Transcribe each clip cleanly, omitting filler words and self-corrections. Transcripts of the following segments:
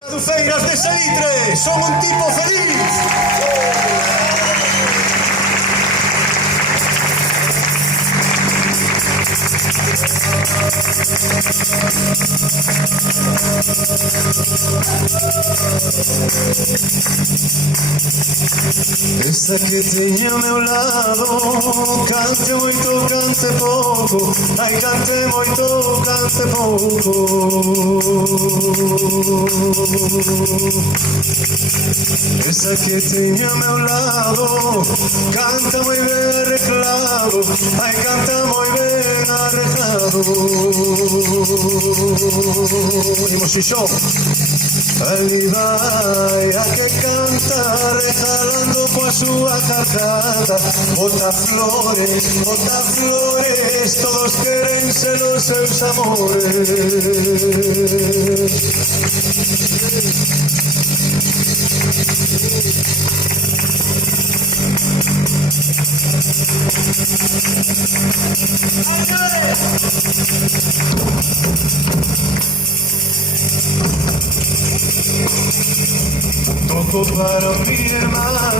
Adufeiras de Salitre, son un tipo feliz. Esa que teña ao meu lado, cante moito, cante pouco, ai cante moito, cante pouco. Esa que teña ao meu lado, canta moi ben arreglado, ai canta moi ben arreglado. Imos xixó. Ali vai a que canta regalando coa súa carcada. Bota flores, todos queren ser os seus amores. Toco para mi hermana,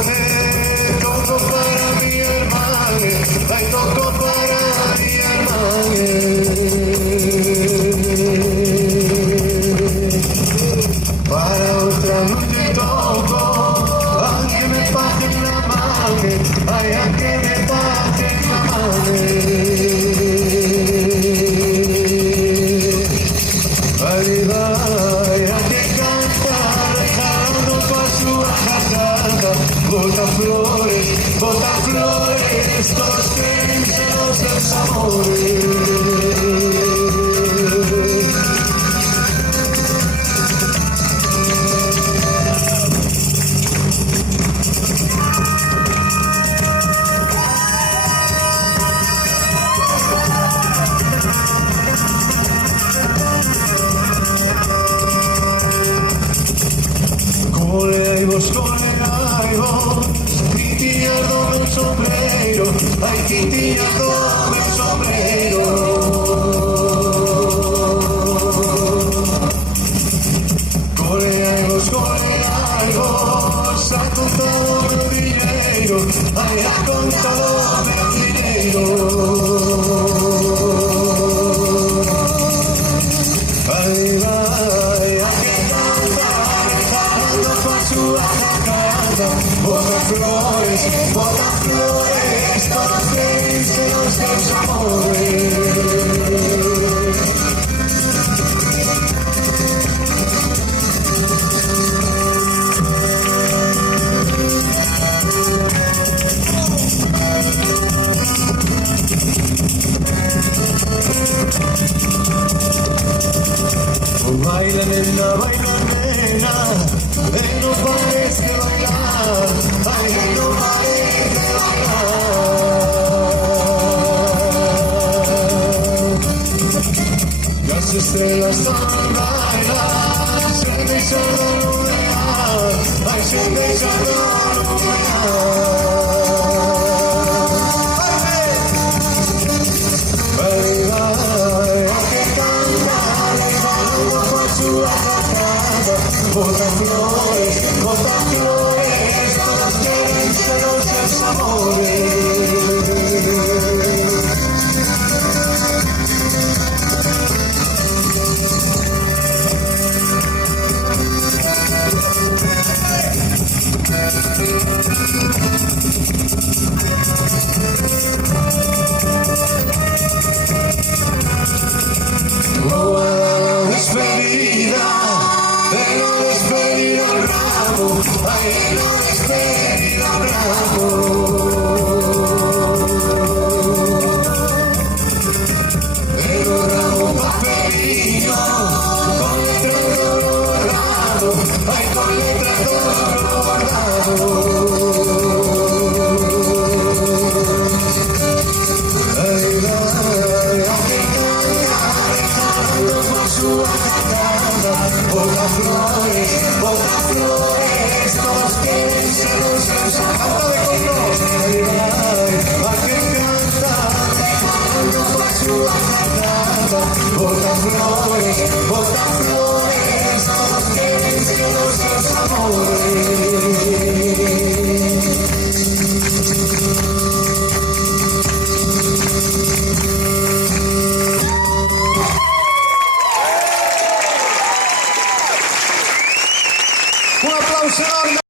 toco para mi hermana, ay, toco para mi hermana. Para otra noche toco, aunque me paguen la mano, ay, aunque me paguen la mano. Ay, vaya que canta, dejando pa' su ajajada. Bota flores, todos quieren ser los seus amores. Colegaivos, quitiñando meu sombrero, ai quitiñando meu sombrero. Colegaivos, ha contado meu dinheiro, ai ha contado meu dinheiro. Ai vai, a que canta, dejando pa' su ajacada. Bota flores, todos quieren ser los seus amores. Baila nena, no pares de bailar, ay, no pares de bailar. Las estrellas bailan, se dejan iluminar, ay, se dejan iluminar. Bota flores, todos quieren ser los seus amores. Despedida, pero despedida al ramo, ay, no despedida al ramo. Pero ramo papelino, con letra de oro bordado, ay, con letra de oro bordado. Ay, ay, a que canta, dejando pa' su ajacada. Bota flores, todos quieren ser los seus amores. Ay, ay, a que canta, dejando pa' su ajacada. Bota flores, todos quieren ser aplauso enorme.